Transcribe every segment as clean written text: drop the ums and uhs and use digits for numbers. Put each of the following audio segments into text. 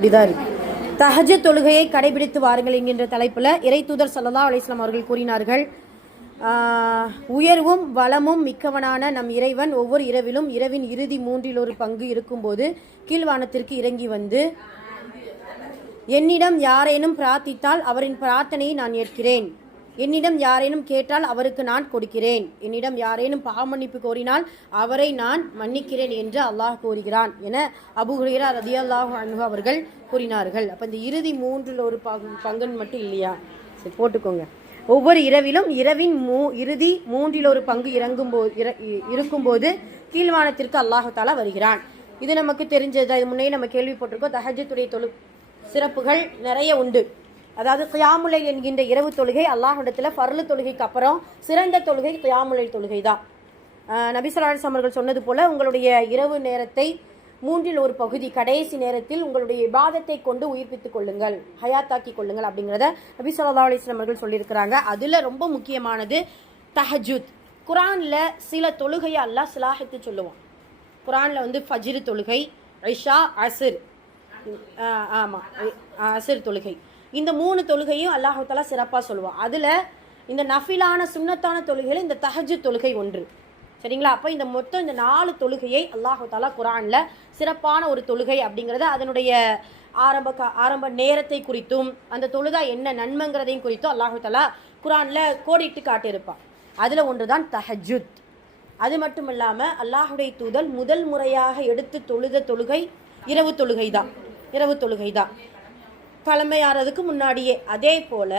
அப்படிதான் இருக்கு. தஹஜ்ஜுத் தொழுகையை கடைபிடித்து வாருங்கள் என்கின்ற தலைப்பில் இறை தூதர் ஸல்லல்லாஹு அலைஹி வஸல்லம் அவர்கள் கூறினார்கள், உயர்வும் வளமும் மிக்கவனான நம் இறைவன் ஒவ்வொரு இரவிலும் இரவின் இறுதி 1/3 பங்கு இருக்கும்போது கீழ்வானத்திற்கு இறங்கி வந்து, என்னிடம் யாரேனும் பிரார்த்தித்தால் அவரின் பிரார்த்தனையை நான் ஏற்கிறேன், என்னிடம் யாரேனும் கேட்டால் அவருக்கு நான் கொடுக்கிறேன், என்னிடம் யாரேனும் பாவமன்னிப்பு கோரினால் அவரை நான் மன்னிக்கிறேன் என்று அல்லாஹ் கூறுகிறான் என அபூ ஹுரைரா ரலியல்லாஹு அன்ஹு அவர்கள் கூறினார்கள். அப்போ இந்த இறுதி 1/3 பங்குன்னு மட்டும் இல்லையா, சரி போட்டுக்கோங்க. ஒவ்வொரு இரவிலும் இரவின் இறுதி 1/3 பங்கு இருக்கும்போது கீழ்வானத்திற்கு அல்லாஹு தாலா வருகிறான். இது நமக்கு தெரிஞ்சது, இது முன்னே நம்ம கேள்விப்பட்டிருக்கோம். தஹஜ்ஜுடைய சிறப்புகள் நிறைய உண்டு. அதாவது கியாமுல் லைல் என்கின்ற இரவு தொழுகை அல்லாஹ்விடத்தில் ஃபர்லு தொழுகைக்கு அப்புறம் சிறந்த தொழுகை கியாமுல் லைல் தொழுகை தான். நபி ஸல்லல்லாஹு அலைஹி வஸல்லம் அவர்கள் சொன்னது போல, உங்களுடைய இரவு நேரத்தை 1/3 பகுதி கடைசி நேரத்தில் உங்களுடைய இபாதத்தை கொண்டு உயிர்ப்பித்துக் கொள்ளுங்கள், ஹயாத்தாக்கி கொள்ளுங்கள் அப்படிங்கிறத நபி ஸல்லல்லாஹு அலைஹி வஸல்லம் அவர்கள் சொல்லியிருக்கிறாங்க. அதில் ரொம்ப முக்கியமானது தஹஜ்ஜுத். குரானில் சில தொழுகையை அல்லாஹ் சிலாஹித்து சொல்லுவான். குரானில் வந்து ஃபஜ்ர் தொழுகை, இஷா, அஸ்ர், அஸ்ர் தொழுகை, இந்த 3 தொழுகையும் அல்லாஹு தஆலா சிறப்பாக சொல்லுவான். அதில் இந்த நஃபிலான சுன்னத்தான தொழுகையில் இந்த தஹஜ்ஜுத் தொழுகை ஒன்று. சரிங்களா? அப்போ இந்த மொத்தம் இந்த 4 தொழுகையை அல்லாஹு தஆலா குரானில் சிறப்பான ஒரு தொழுகை அப்படிங்கிறத அதனுடைய ஆரம்ப நேரத்தை குறித்தும் அந்த தொழுகை என்ன நன்மைங்கிறதையும் குறித்தும் அல்லாஹு தஆலா குரானில் கோடிட்டு காட்டியிருப்பான். அதில் ஒன்று தான் தஹஜ்ஜுத். அது மட்டும் இல்லாமல் அல்லாஹுடைய தூதர் முதல் முறையாக எடுத்து தொழுத தொழுகை இரவு தொழுகை தான். இரவு தொழுகை தான் தலைமையாறதுக்கு முன்னாடியே. அதே போல்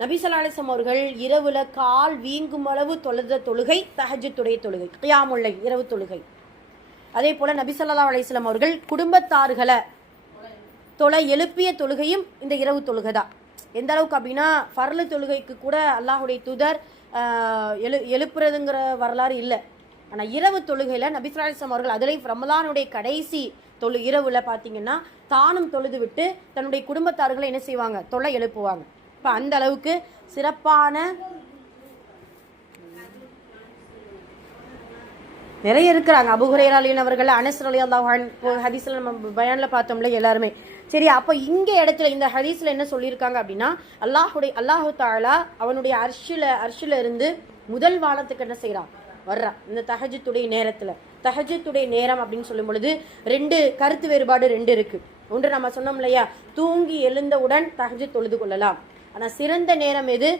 நபி ஸல்லல்லாஹு அலைஹி வஸல்லம் அவர்கள் இரவுல கால் வீங்கும் அளவு தொழுத தொழுகை தஹஜ்ஜுடைய தொழுகை, கியாமுல் லைல் இரவு தொழுகை. அதே போல் நபி ஸல்லல்லாஹு அலைஹி வஸல்லம் அவர்கள் குடும்பத்தார்களை எழுப்பிய தொழுகையும் இந்த இரவு தொழுகை தான். எந்த அளவுக்கு அப்படின்னா, ஃபர்லு தொழுகைக்கு கூட அல்லாஹுடைய தூதர் எழுப்புறதுங்கிற வரலாறு இல்லை. ஆனால் இரவு தொழுகையில் நபி ஸல்லல்லாஹு அலைஹி வஸல்லம் அவர்கள் அதில் ரமலானுடைய கடைசி இரவுல பார்த்தீங்கன்னா தானும் தொழுது விட்டு தன்னுடைய குடும்பத்தார்களை என்ன செய்வாங்க, எழுப்புவாங்க. இப்போ அந்த அளவுக்கு சிறப்பான நிறைய இருக்கிறாங்க. அபூ ஹுரைரா அவர்கள், அனஸ் ரலியல்லாஹு அன்ஹு, ஹதீஸ்ல நம்ம பயான்ல பார்த்தோம்ல எல்லாருமே. சரி, அப்போ இங்கே இடத்துல இந்த ஹதீஸ்ல என்ன சொல்லியிருக்காங்க அப்படின்னா, அல்லாஹு தஆலா அவனுடைய அர்ஷில இருந்து முதல் வானத்துக்கு என்ன செய்யறான், வர்றான் இந்த தஹஜ்ஜுடைய நேரத்தில். தஹஜ்ஜுடைய நேரம் அப்படின்னு சொல்லும் பொழுது 2 கருத்து வேறுபாடு 2 இருக்கு. ஒன்று நம்ம சொன்னோம் இல்லையா, தூங்கி எழுந்தவுடன் தஹஜ்ஜுத் தொழுது கொள்ளலாம். ஆனால் சிறந்த நேரம் எது?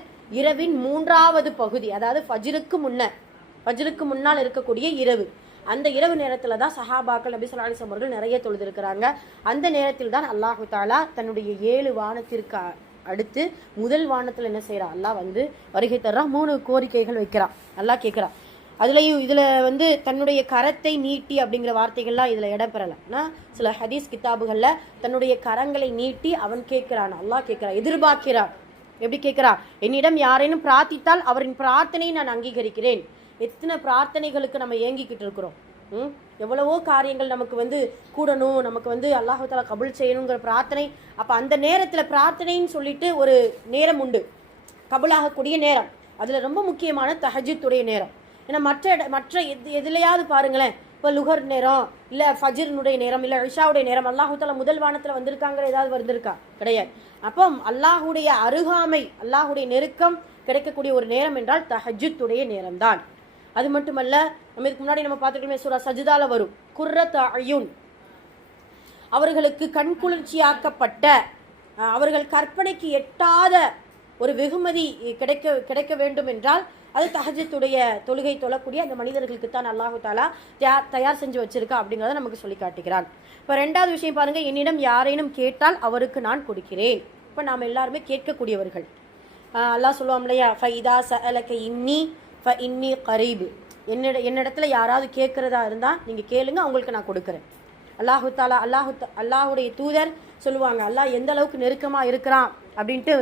இரவின் 3வது பகுதி, அதாவது ஃபஜ்ருக்கு முன்னால் இருக்கக்கூடிய இரவு. அந்த இரவு நேரத்தில் தான் சஹாபாக்கள் நபி ஸல்லல்லாஹு அலைஹி வஸல்லம் அவர்கள் நிறைய தொழுதிருக்கிறாங்க. அந்த நேரத்தில் தான் அல்லாஹு தஆலா தன்னுடைய 7 வானத்திற்கு அடுத்து முதல் வானத்தில் என்ன செய்யறான், அல்லாஹ் வந்து வருகை தர்றான். 3 கோரிக்கைகள் வைக்கிறான், அல்லாஹ் கேட்குறான். அதுலேயும் இதில் வந்து தன்னுடைய கரத்தை நீட்டி அப்படிங்கிற வார்த்தைகள்லாம் இதில் இடம்பெறலை. ஆனால் சில ஹதீஸ் கிதாபுகளில் தன்னுடைய கரங்களை நீட்டி அவன் கேட்கிறான், அல்லாஹ் கேட்கிறான், எதிர்பார்க்கிறான். எப்படி கேட்குறான்? என்னிடம் யாரேனும் பிரார்த்தித்தால் அவரின் பிரார்த்தனையை நான் அங்கீகரிக்கிறேன். எத்தனை பிரார்த்தனைகளுக்கு நம்ம ஏங்கிக்கிட்டு இருக்கிறோம். எவ்வளவோ காரியங்கள் நமக்கு வந்து கூடணும், நமக்கு வந்து அல்லாஹ் தஆலா கபூல் செய்யணுங்கிற பிரார்த்தனை. அப்போ அந்த நேரத்தில் பிரார்த்தனைன்னு சொல்லிட்டு ஒரு நேரம் உண்டு, கபூலாகக்கூடிய நேரம். அதில் ரொம்ப முக்கியமான தஹஜ்ஜுடைய நேரம். ஏன்னா மற்ற எதுலையாவது பாருங்களேன், இப்போ லுகர் நேரம், இல்லை ஃபஜ்ருடைய நேரம், இல்லை இஷாவுடைய நேரம் அல்லாஹு தஆலா முதல் வானத்தில் வந்திருக்காங்கிற ஏதாவது வந்திருக்கா? கிடையாது. அப்போ அல்லாஹுடைய அருகாமை, அல்லாஹுடைய நெருக்கம் கிடைக்கக்கூடிய ஒரு நேரம் என்றால் தஹஜ்ஜுடைய நேரம் தான். அது மட்டுமல்ல, நம்ம இதுக்கு முன்னாடி நம்ம பார்த்துருக்கோமே, சூரா சஜ்தால வரும், குர்ரத் அயூன், அவர்களுக்கு கண்குளிர்ச்சியாக்கப்பட்ட, அவர்கள் கற்பனைக்கு எட்டாத ஒரு வெகுமதி கிடைக்க வேண்டும் என்றால் அது தஹஜ்ஜுடைய தொழுகை தொழக்கூடிய அந்த மனிதர்களுக்கு தான் அல்லாஹு தஆலா தயார் செஞ்சு வச்சிருக்கா அப்படிங்கிறத நமக்கு சொல்லி காட்டுகிறான். இப்போ 2வது விஷயம் பாருங்க, என்னிடம் யாரேனும் கேட்டால் அவருக்கு நான் கொடுக்கிறேன். இப்போ நாம் எல்லாருமே கேட்கக்கூடியவர்கள். அல்லாஹ் சொல்லுவோம் இல்லையா, ஃபைதா சஅலக இன்னி ஃபஇன்னி கரீப், என்னிடத்துல யாராவது கேட்கறதா இருந்தால் நீங்கள் கேளுங்க, அவங்களுக்கு நான் கொடுக்குறேன். அல்லாஹு தஆலா அல்லாஹுடைய தூதர் சொல்லுவாங்க, அல்லாஹ் எந்த அளவுக்கு நெருக்கமாக இருக்கிறான் அப்படின்ட்டு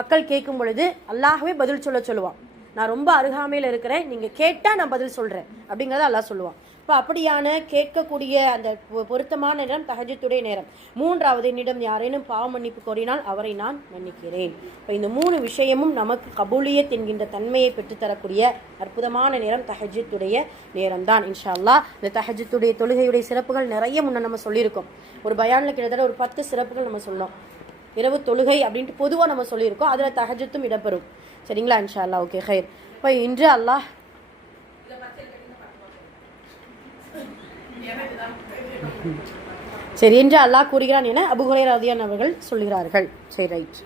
மக்கள் கேட்கும் பொழுது அல்லாஹ்வே பதில் சொல்லுவான். நான் ரொம்ப அருகாமையில் இருக்கிறேன், நீங்கள் கேட்டால் நான் பதில் சொல்கிறேன் அப்படிங்கிறத அல்லாஹ் சொல்லுவான். இப்போ அப்படியான கேட்கக்கூடிய அந்த பொருத்தமான நேரம் தஹஜ்ஜுடைய நேரம். மூன்றாவது, என்னிடம் யாரேனும் பாவ மன்னிப்பு கோரினால் அவரை நான் மன்னிக்கிறேன். இப்போ இந்த 3 விஷயமும் நமக்கு கபூலியத் என்கின்ற தன்மையை பெற்றுத்தரக்கூடிய அற்புதமான நேரம் தஹஜ்ஜுடைய நேரம் தான். இன்ஷா அல்லாஹ் இந்த தஹஜ்ஜுடைய தொழுகையுடைய சிறப்புகள் நிறைய முன்ன நம்ம சொல்லியிருக்கோம். ஒரு பயானில் கிட்டத்தட்ட ஒரு 10 சிறப்புகள் நம்ம சொன்னோம். இரவு தொழுகை அப்படின்ட்டு பொதுவாக நம்ம சொல்லியிருக்கோம். அதில் தஹஜ்ஜும் இடம்பெறும். சரிங்களா? இன்ஷா அல்லாஹ். ஓகே, ஹைர். இப்போ இன்று அல்லாஹ் சரி என்று அல்லாஹ் கூறுகிறான் என அபூ ஹுரைரா ரலியல்லாஹு அன்ஹு அவர்கள் சொல்கிறார்கள். சரி, ரைட்.